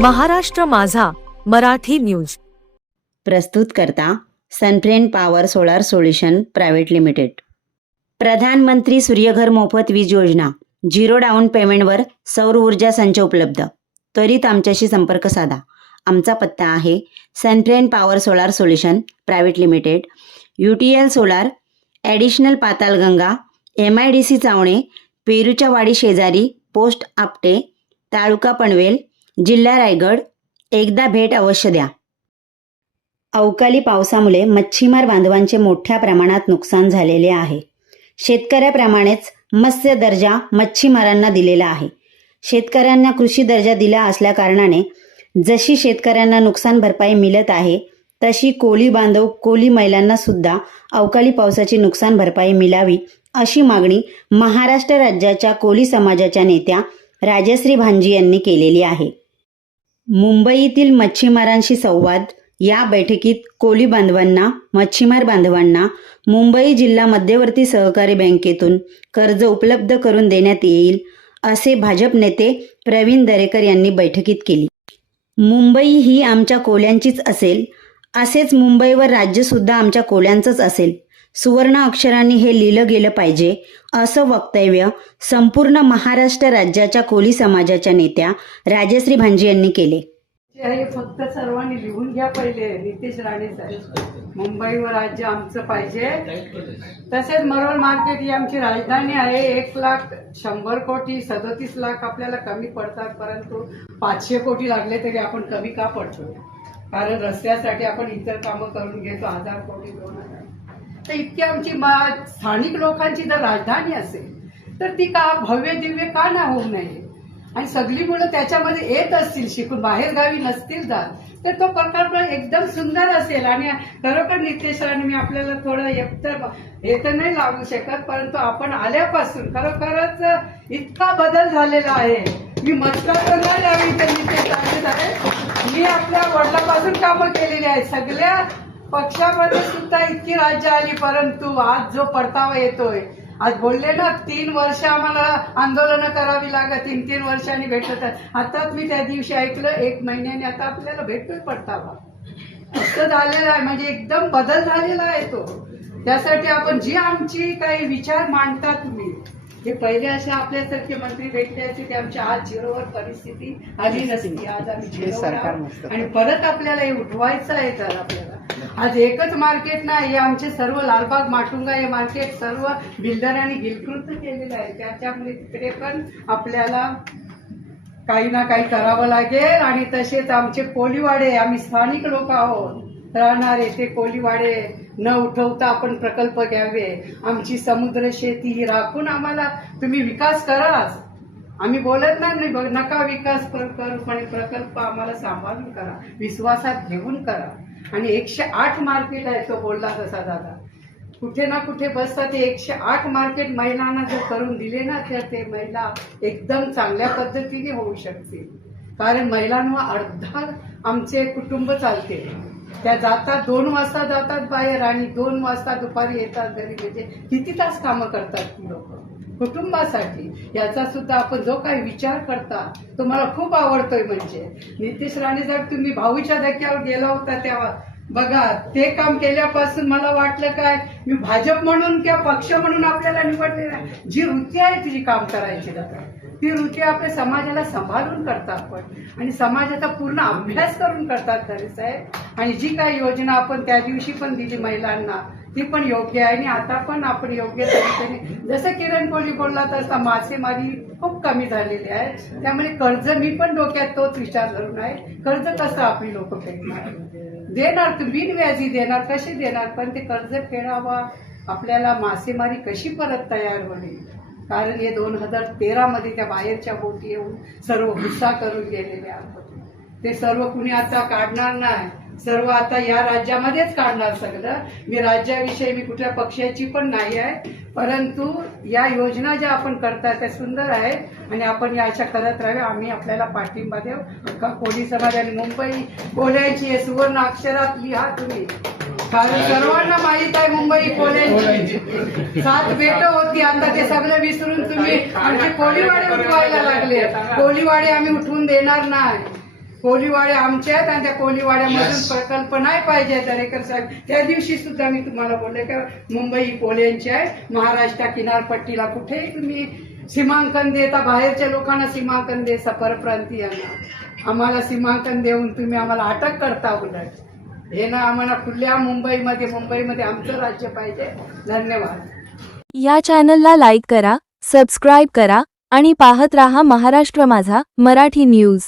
महाराष्ट्र माझा मराठी न्यूज. प्रस्तुत करता Sunfriend power solar solution private limited. Pradhan Mantri Surya Ghar मोफत वीज योजना झिरो डाऊन पेमेंटवर सौर ऊर्जा संच उपलब्ध. त्वरित आमच्याशी संपर्क साधा. आमचा पत्ता आहे Sunfriend power solar solution private limited U T L solar additional Patalganga M I D C Chavane पेरूच्या वाडी शेजारी पोस्ट आपटे तालुका पनवेल जिल्हा रायगड एकदा भेट अवश्य द्या. अवकाळी पावसामुळे मच्छीमार बांधवांचे मोठ्या प्रमाणात नुकसान झालेले आहे. शेतकऱ्याप्रमाणेच मत्स्य दर्जा मच्छीमारांना दिलेला आहे. शेतकऱ्यांना कृषी दर्जा दिला असल्याकारणाने जशी शेतकऱ्यांना नुकसान भरपाई मिळत आहे तशी कोळी बांधव कोळी महिलांना सुद्धा अवकाळी पावसाची नुकसान भरपाई मिळावी अशी मागणी महाराष्ट्र राज्याच्या कोळी समाजाच्या नेत्या राजश्री भांजी यांनी केलेली आहे. मुंबईतील मच्छीमारांशी संवाद. या बैठकीत कोळी बांधवांना मच्छीमार बांधवांना मुंबई जिल्हा मध्यवर्ती सहकारी बँकेतून कर्ज उपलब्ध करून देण्यात येईल असे भाजप नेते प्रवीण दरेकर यांनी बैठकीत केली. मुंबई ही आमच्या कोल्यांचीच असेल असेच मुंबईवर राज्यसुद्धा आमच्या कोल्यांचंच असेल. सुवर्ण अक्षरांनी हे लिहिलं गेलं पाहिजे असं वक्तव्य संपूर्ण महाराष्ट्र राज्याच्या कोळी समाजाच्या नेत्या राजश्री भांजी यांनी केले. हे फक्त सर्वांनी लिहून घ्या पहिले नितेश राणे साहेब. मुंबईवर राज्य आमचं पाहिजे. तसेच मरोल मार्केट ही आमची राजधानी आहे. एक लाख शंभर कोटी सदतीस लाख आपल्याला कमी पडतात परंतु पाचशे कोटी लागले तरी आपण कमी का पडतो? कारण रस्त्यासाठी आपण इतर कामं करून घेतो हजार कोटी दोन हजार. तर इतकी आमची मा- स्थानिक लोकांची जर राजधानी असेल तर ती का भव्य दिव्य का ना होऊ नये? आणि सगळी मुलं त्याच्यामध्ये येत असतील शिकून बाहेर गावी नसतील जात तर तो प्रकार पण एकदम सुंदर असेल. आणि खरोखर नितेश मी आपल्याला थोडं एकतर हे तर नाही लागू शकत परंतु आपण आल्यापासून खरोखरच इतका बदल झालेला आहे. मी मस्का नाही तर नितेश राणे मी आपल्या वडिलापासून कामं केलेली आहेत. सगळ्या पक्षामध्ये सुद्धा इतकी राज्य आली परंतु आज जो परतावा येतोय आज बोलले ना तीन वर्ष आम्हाला आंदोलनं करावी लागत तीन तीन वर्षांनी भेटत आताच मी त्या दिवशी ऐकलं एक महिन्याने आता आपल्याला भेटतोय परतावा. असं झालेलं आहे म्हणजे एकदम बदल झालेला आहे तो. त्यासाठी आपण जी आमची काही विचार मांडतात हे पहिले असे आपल्यासारखे मंत्री भेटले असते ते आमच्या आज झिरोवर परिस्थिती आली नसती. आज आम्ही आहोत. आणि परत आपल्याला हे उठवायचं आहे तर आपल्याला. आज एकच मार्केट नाही हे आमचे सर्व लालबाग माटुंगा हे मार्केट सर्व बिल्डरांनी गिलकृत केलेलं आहे. त्याच्यामुळे तिकडे पण आपल्याला काही ना काही करावं लागेल. आणि तसेच आमचे कोलीवाडे आम्ही स्थानिक लोक आहोत राहणारे ते कोलीवाडे न उठवता आपण प्रकल्प घ्यावे. आमची समुद्र शेती ही राखून आम्हाला तुम्ही विकास कराच आम्ही बोलत नाही नाही, नका विकास कर- करू पण प्रकल्प आम्हाला सांभाळून करा. विश्वासात घेऊन करा. आणि एकशे आठ मार्केट आहे तो बोलला तसा दादा. कुठे ना कुठे बसतात ते एकशे आठ मार्केट महिलांना जर करून दिले ना तर ते महिला एकदम चांगल्या पद्धतीने होऊ शकतील. कारण महिलांवर अर्धा आमचे कुटुंब चालते. त्या जातात दोन वाजता जातात बाहेर आणि दोन वाजता दुपारी येतात घरी म्हणजे किती तास कामं करतात लोक? कुटुंबासाठी. याचा सुद्धा आपण जो काही विचार करता तो मला खूप आवडतोय म्हणजे. नितीश राणे जर तुम्ही भाऊच्या धक्क्यावर गेला होता तेव्हा बघा ते काम केल्यापासून मला वाटलं काय मी भाजप म्हणून किंवा पक्ष म्हणून आपल्याला निवडले जी वृत्ती आहे तिची काम करायची दादा ती वृत्ती आपल्या समाजाला सांभाळून करतात आपण आणि समाजाचा पूर्ण अभ्यास करून करतात तरी साहेब. आणि जी काही योजना आपण त्या दिवशी पण दिली महिलांना ती पण योग्य आहे आणि आता पण आपण योग्य तरीकेने जसं किरण कोहली बोलला तसं मासेमारी खूप कमी झालेली आहे. त्यामुळे कर्ज मी पण डोक्यात तोच विचार धरून आहे. कर्ज कसं आपली लोक फेडणार? देणार तू बिनव्याजी देणार कसे देणार? पण ते कर्ज फेडावा आपल्याला मासेमारी कशी परत तयार होईल? कारण हे दोन हजार तेरामध्ये त्या बाहेरच्या बोटी येऊन सर्व हुस्सा करून गेलेल्या आहेत. ते सर्व कुणी आता काढणार नाही. सर्व आता या राज्यामध्येच काढणार सगळं. मी राज्याविषयी मी कुठल्या पक्षाची पण नाही आहे. परंतु या योजना ज्या आपण करताय त्या सुंदर आहेत. आणि आपण या अशा करत राहाव्या आम्ही आपल्याला पाठिंबा देऊ. का कोळी समाज आणि मुंबई बोलायची आहे. सुवर्ण अक्षरात लिहा तुम्ही. कारण सर्वांना माहीत आहे मुंबई कोल्यांची सात बेट होती. आता ते सगळं विसरून तुम्ही आमचे कोळीवाडे उठवायला लागले. कोळीवाडे आम्ही उठवून देणार नाही. कोलीवाडे आमचे आहेत आणि त्या कोलीवाड्यामधून प्रकल्प नाही पाहिजे दरेकर साहेब. त्या दिवशी सुद्धा मी तुम्हाला बोलले का मुंबई ही कोल्यांची आहे महाराष्ट्र किनारपट्टीला कुठेही तुम्ही सीमांकन देता बाहेरच्या लोकांना सीमांकन दे परप्रांतीयांना आम्हाला सीमांकन देऊन तुम्ही आम्हाला अटक करता उलट. हे ना आम्हाला खुल्या मुंबईमध्ये मुंबईमध्ये आमचं राज्य पाहिजे. धन्यवाद. या चॅनलला लाईक करा सबस्क्राईब करा आणि पाहत रहा महाराष्ट्र माझा मराठी न्यूज.